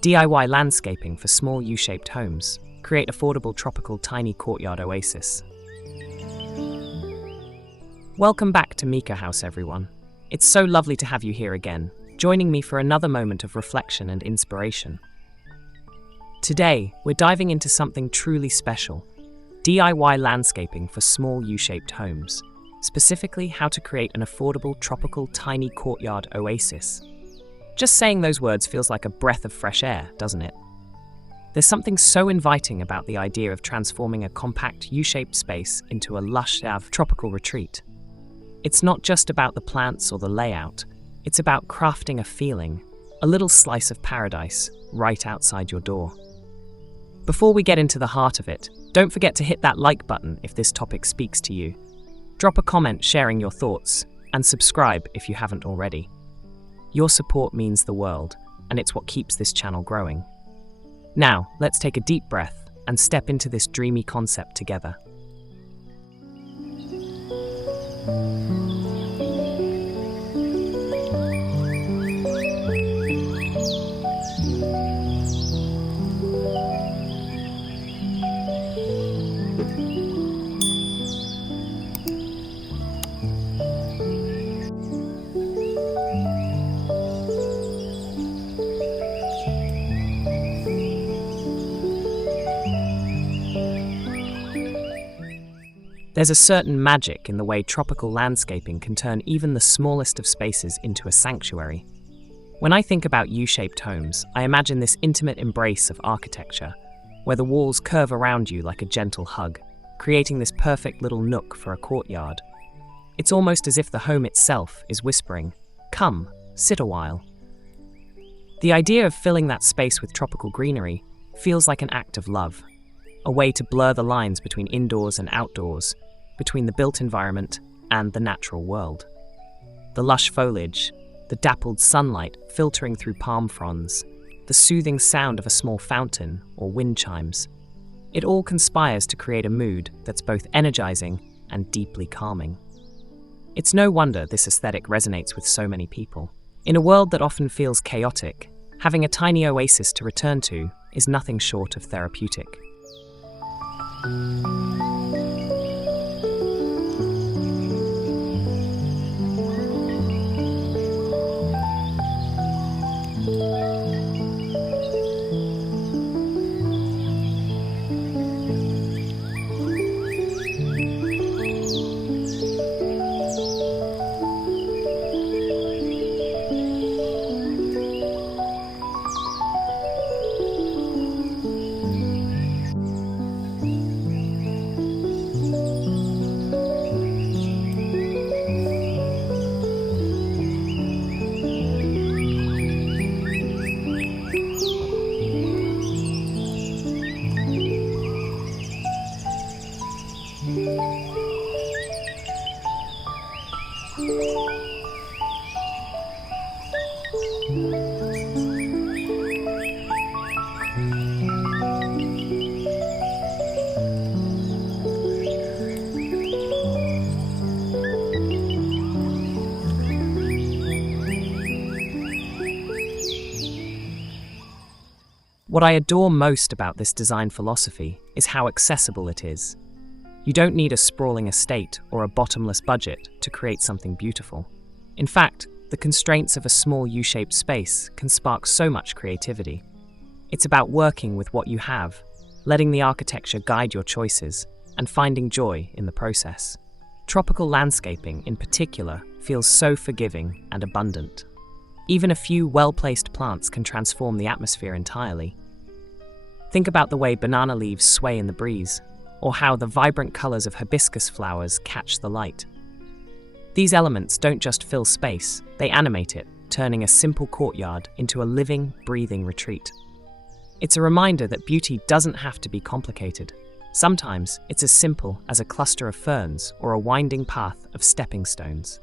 DIY landscaping for small U-shaped homes. Create affordable tropical tiny courtyard oasis. Welcome back to Mika House, everyone. It's so lovely to have you here again, joining me for another moment of reflection and inspiration. Today, we're diving into something truly special: DIY landscaping for small U-shaped homes. Specifically, how to create an affordable tropical tiny courtyard oasis. Just saying those words feels like a breath of fresh air, doesn't it? There's something so inviting about the idea of transforming a compact U-shaped space into a lush tropical retreat. It's not just about the plants or the layout, it's about crafting a feeling, a little slice of paradise, right outside your door. Before we get into the heart of it, don't forget to hit that like button if this topic speaks to you. Drop a comment sharing your thoughts, and subscribe if you haven't already. Your support means the world, and it's what keeps this channel growing. Now, let's take a deep breath and step into this dreamy concept together. There's a certain magic in the way tropical landscaping can turn even the smallest of spaces into a sanctuary. When I think about U-shaped homes, I imagine this intimate embrace of architecture, where the walls curve around you like a gentle hug, creating this perfect little nook for a courtyard. It's almost as if the home itself is whispering, "Come, sit a while." The idea of filling that space with tropical greenery feels like an act of love, a way to blur the lines between indoors and outdoors, between the built environment and the natural world. The lush foliage, the dappled sunlight filtering through palm fronds, the soothing sound of a small fountain or wind chimes. It all conspires to create a mood that's both energizing and deeply calming. It's no wonder this aesthetic resonates with so many people. In a world that often feels chaotic, having a tiny oasis to return to is nothing short of therapeutic. What I adore most about this design philosophy is how accessible it is. You don't need a sprawling estate or a bottomless budget to create something beautiful. In fact, the constraints of a small U-shaped space can spark so much creativity. It's about working with what you have, letting the architecture guide your choices, and finding joy in the process. Tropical landscaping, in particular, feels so forgiving and abundant. Even a few well-placed plants can transform the atmosphere entirely. Think about the way banana leaves sway in the breeze, or how the vibrant colors of hibiscus flowers catch the light. These elements don't just fill space, they animate it, turning a simple courtyard into a living, breathing retreat. It's a reminder that beauty doesn't have to be complicated. Sometimes it's as simple as a cluster of ferns or a winding path of stepping stones.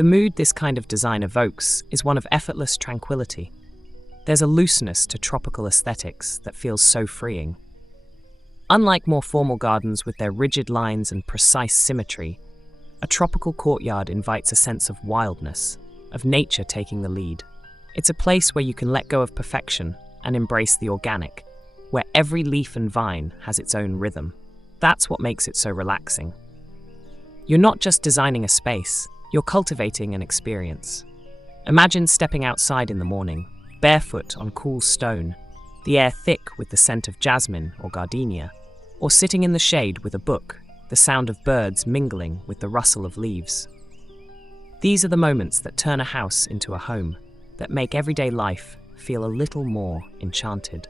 The mood this kind of design evokes is one of effortless tranquility. There's a looseness to tropical aesthetics that feels so freeing. Unlike more formal gardens with their rigid lines and precise symmetry, a tropical courtyard invites a sense of wildness, of nature taking the lead. It's a place where you can let go of perfection and embrace the organic, where every leaf and vine has its own rhythm. That's what makes it so relaxing. You're not just designing a space, you're cultivating an experience. Imagine stepping outside in the morning, barefoot on cool stone, the air thick with the scent of jasmine or gardenia, or sitting in the shade with a book, the sound of birds mingling with the rustle of leaves. These are the moments that turn a house into a home, that make everyday life feel a little more enchanted.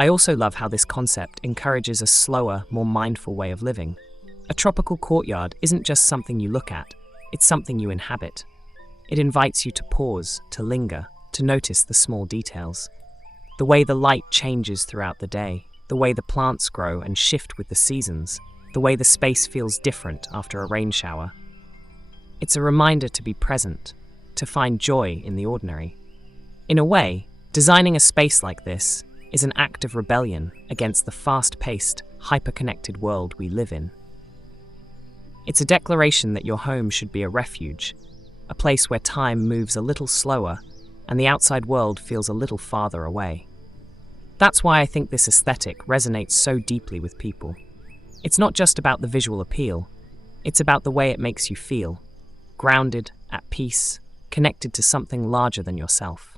I also love how this concept encourages a slower, more mindful way of living. A tropical courtyard isn't just something you look at, it's something you inhabit. It invites you to pause, to linger, to notice the small details. The way the light changes throughout the day, the way the plants grow and shift with the seasons, the way the space feels different after a rain shower. It's a reminder to be present, to find joy in the ordinary. In a way, designing a space like this is an act of rebellion against the fast-paced, hyper-connected world we live in. It's a declaration that your home should be a refuge, a place where time moves a little slower and the outside world feels a little farther away. That's why I think this aesthetic resonates so deeply with people. It's not just about the visual appeal, it's about the way it makes you feel, grounded, at peace, connected to something larger than yourself.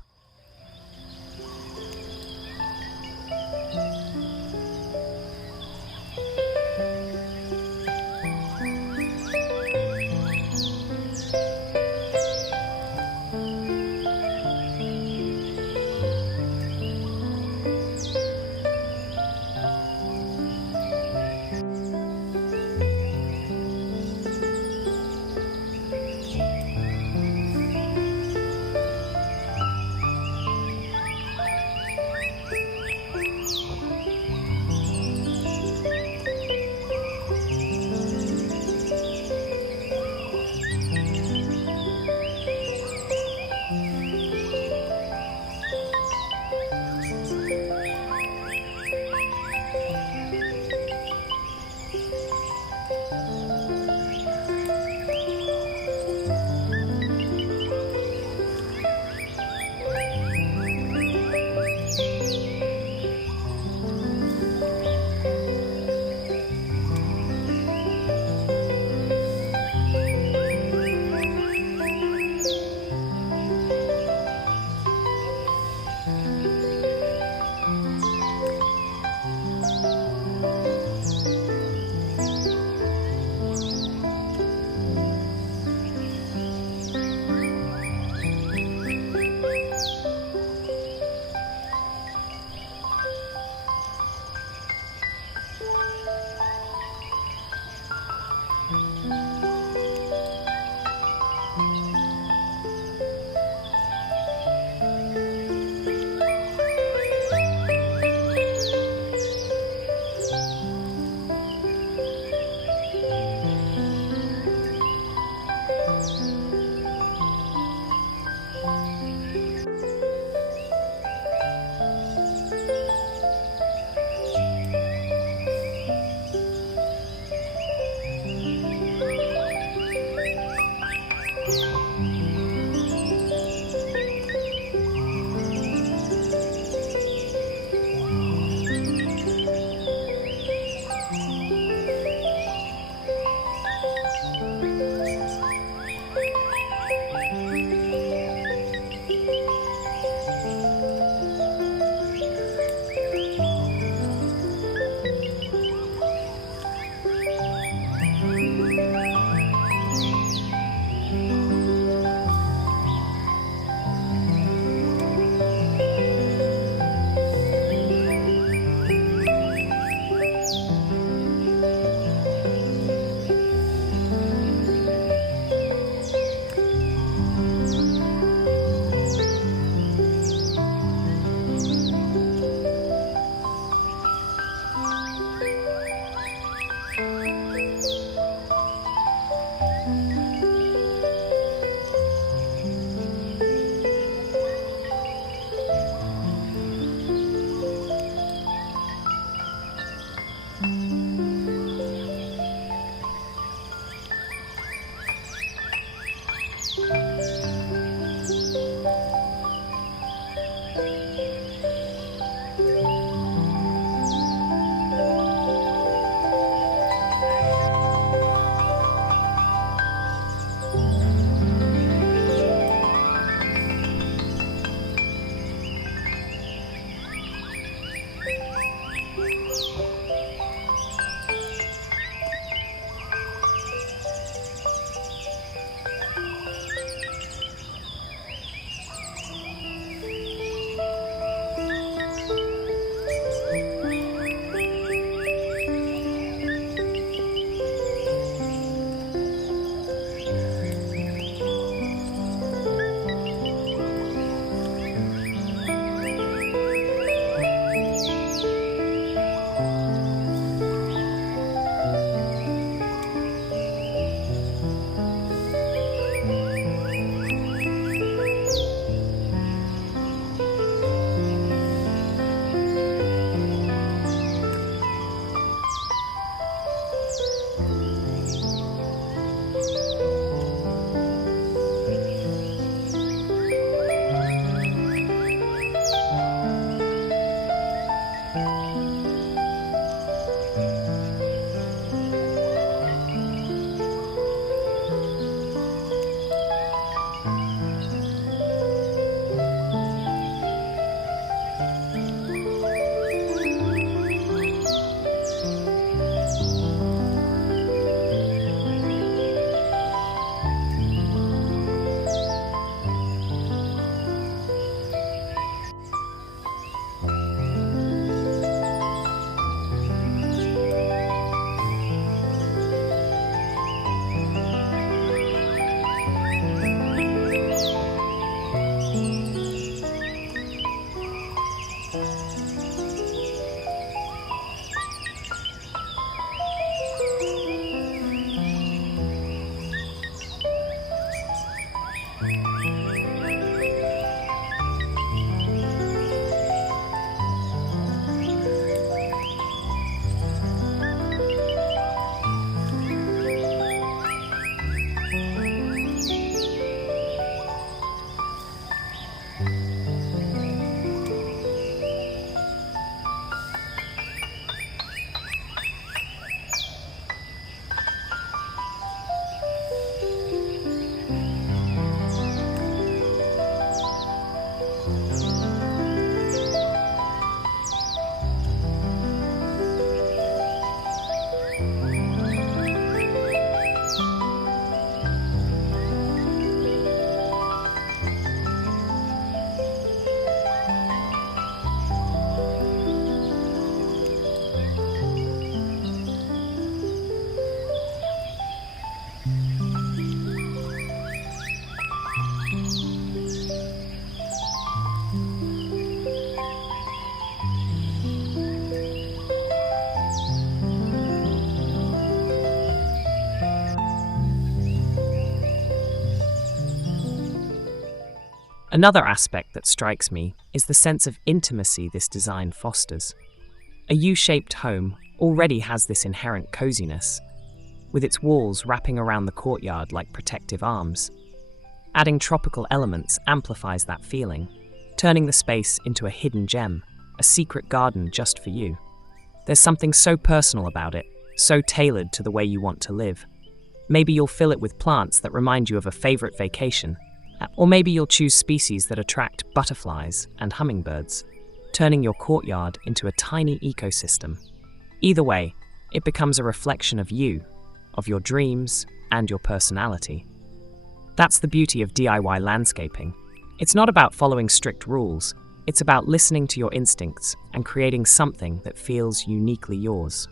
Another aspect that strikes me is the sense of intimacy this design fosters. A U-shaped home already has this inherent coziness, with its walls wrapping around the courtyard like protective arms. Adding tropical elements amplifies that feeling, turning the space into a hidden gem, a secret garden just for you. There's something so personal about it, so tailored to the way you want to live. Maybe you'll fill it with plants that remind you of a favorite vacation, or maybe you'll choose species that attract butterflies and hummingbirds, turning your courtyard into a tiny ecosystem. Either way, it becomes a reflection of you, of your dreams, and your personality. That's the beauty of DIY landscaping. It's not about following strict rules, it's about listening to your instincts and creating something that feels uniquely yours.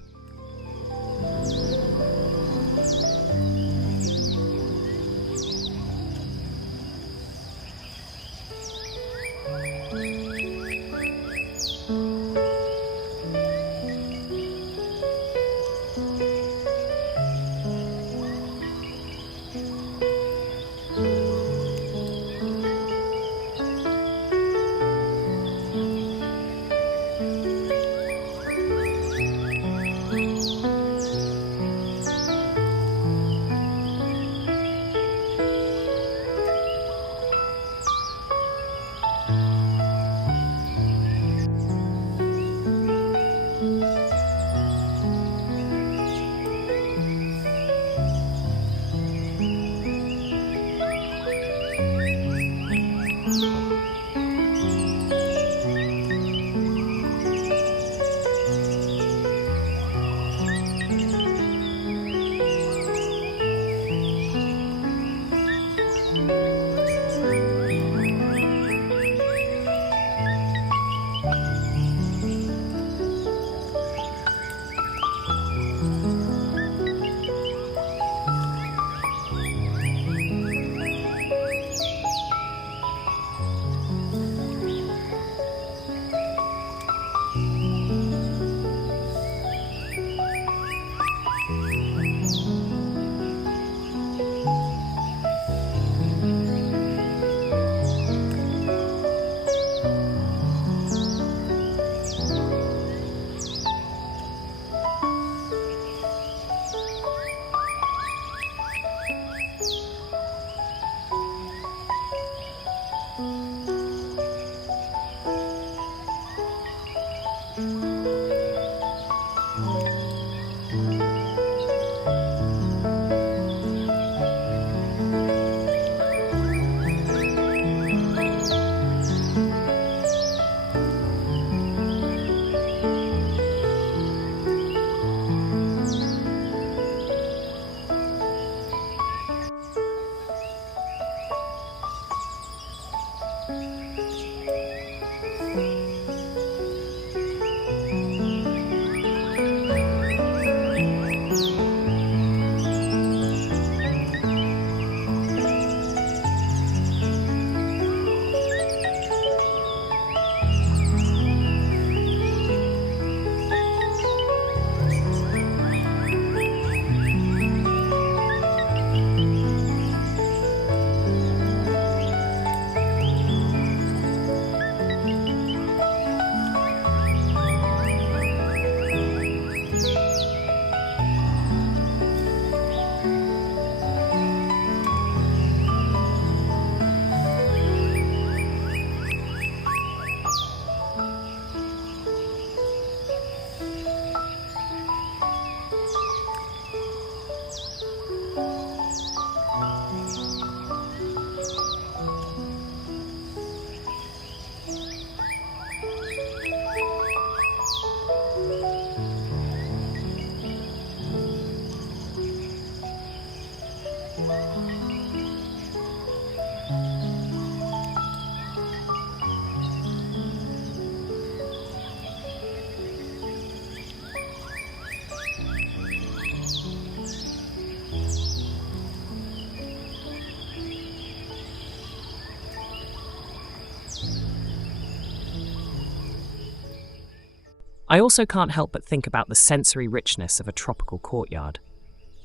I also can't help but think about the sensory richness of a tropical courtyard.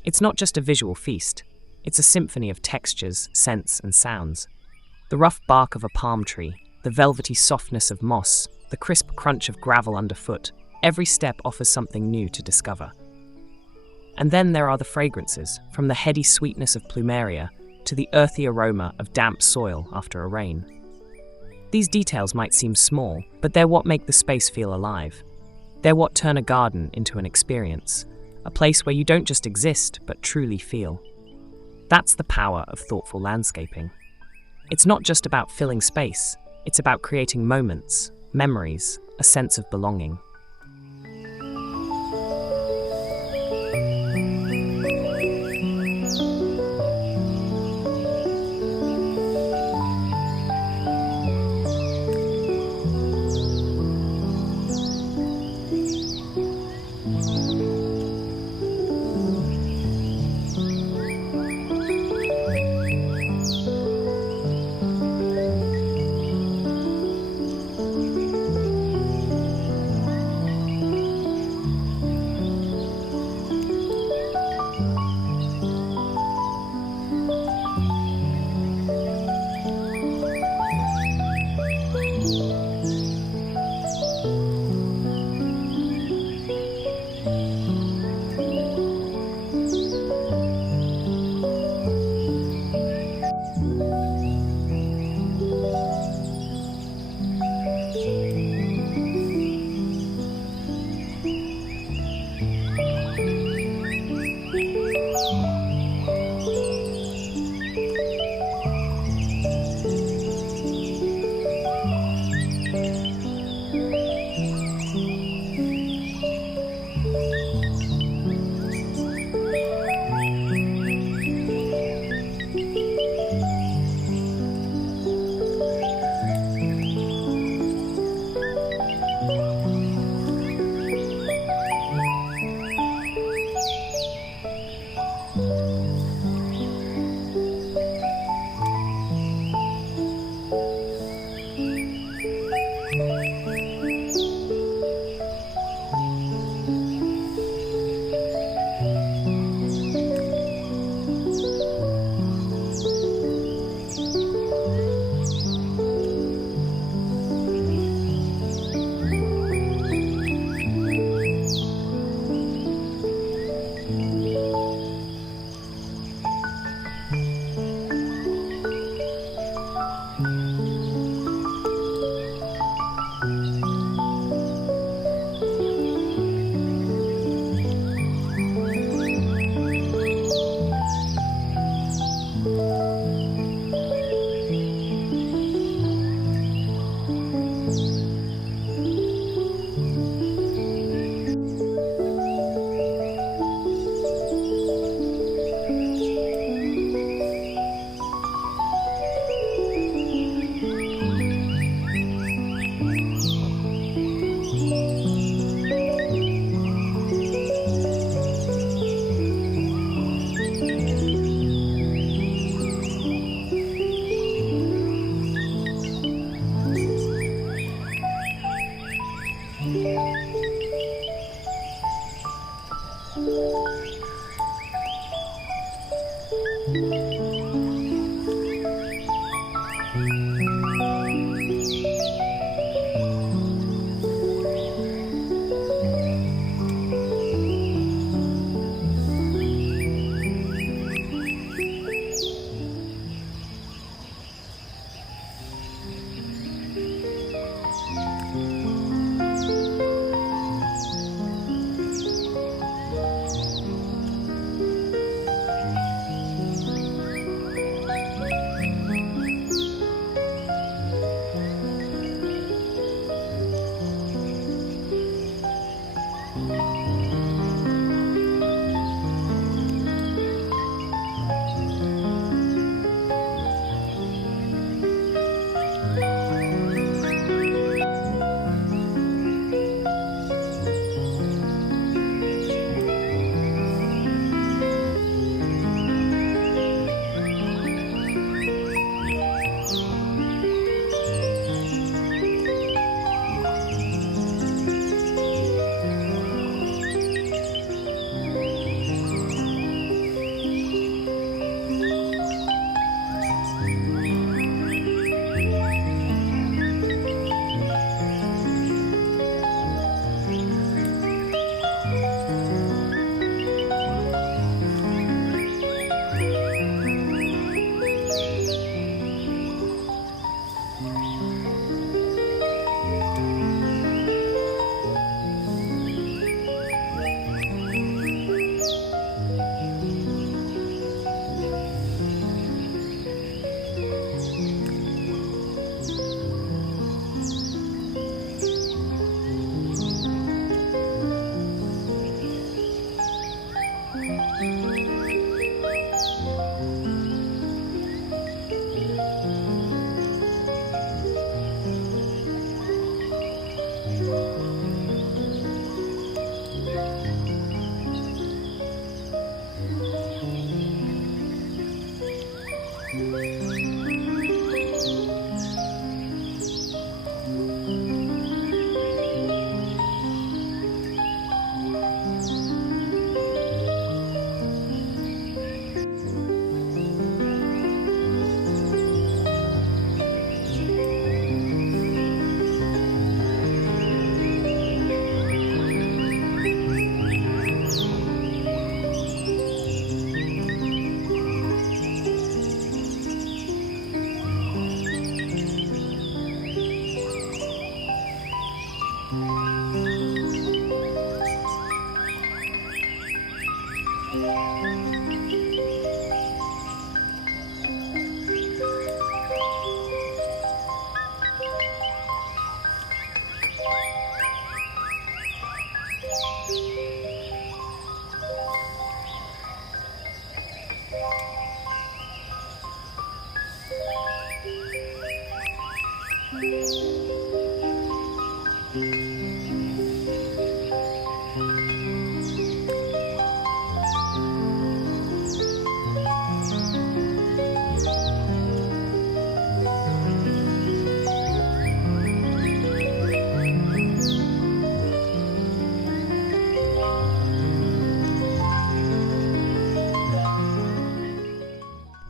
It's not just a visual feast, it's a symphony of textures, scents, and sounds. The rough bark of a palm tree, the velvety softness of moss, the crisp crunch of gravel underfoot, every step offers something new to discover. And then there are the fragrances, from the heady sweetness of plumeria to the earthy aroma of damp soil after a rain. These details might seem small, but they're what make the space feel alive. They're what turn a garden into an experience, a place where you don't just exist, but truly feel. That's the power of thoughtful landscaping. It's not just about filling space, it's about creating moments, memories, a sense of belonging.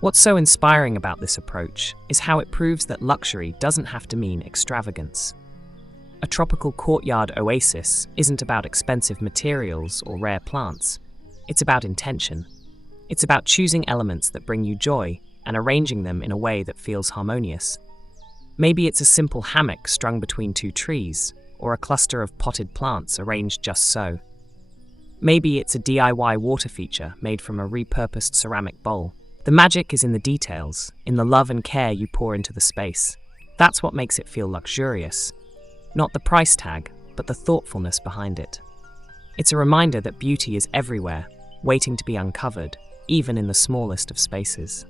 What's so inspiring about this approach is how it proves that luxury doesn't have to mean extravagance. A tropical courtyard oasis isn't about expensive materials or rare plants. It's about intention. It's about choosing elements that bring you joy and arranging them in a way that feels harmonious. Maybe it's a simple hammock strung between two trees, or a cluster of potted plants arranged just so. Maybe it's a DIY water feature made from a repurposed ceramic bowl. The magic is in the details, in the love and care you pour into the space. That's what makes it feel luxurious. Not the price tag, but the thoughtfulness behind it. It's a reminder that beauty is everywhere, waiting to be uncovered, even in the smallest of spaces.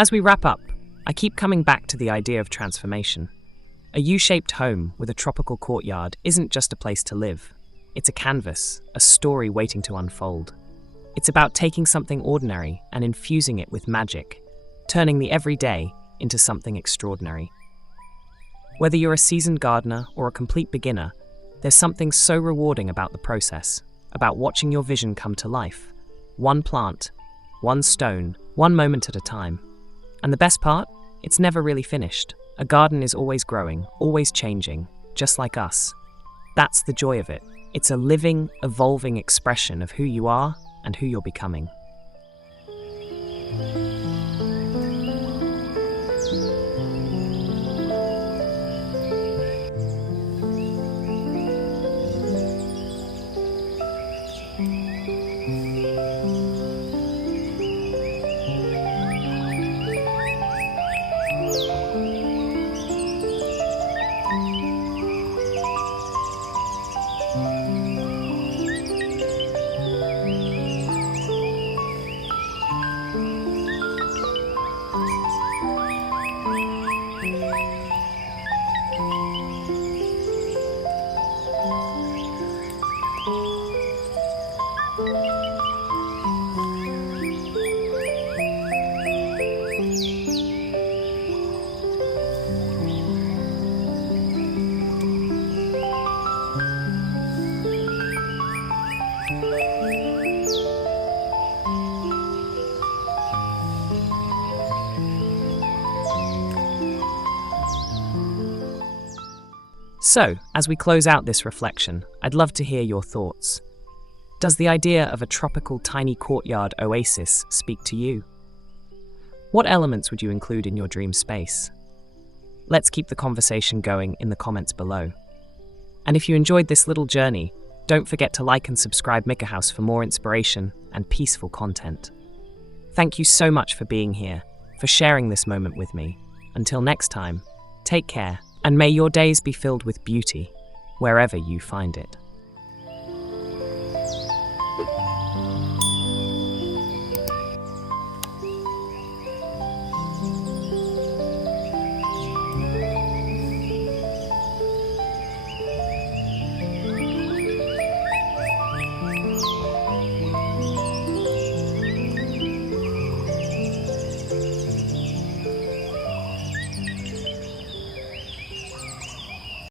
As we wrap up, I keep coming back to the idea of transformation. A U-shaped home with a tropical courtyard isn't just a place to live. It's a canvas, a story waiting to unfold. It's about taking something ordinary and infusing it with magic, turning the everyday into something extraordinary. Whether you're a seasoned gardener or a complete beginner, there's something so rewarding about the process, about watching your vision come to life. One plant, one stone, one moment at a time. And the best part? It's never really finished. A garden is always growing, always changing, just like us. That's the joy of it. It's a living, evolving expression of who you are and who you're becoming. So, as we close out this reflection, I'd love to hear your thoughts. Does the idea of a tropical tiny courtyard oasis speak to you? What elements would you include in your dream space? Let's keep the conversation going in the comments below. And if you enjoyed this little journey, don't forget to like and subscribe Mika House for more inspiration and peaceful content. Thank you so much for being here, for sharing this moment with me. Until next time, take care, and may your days be filled with beauty, wherever you find it.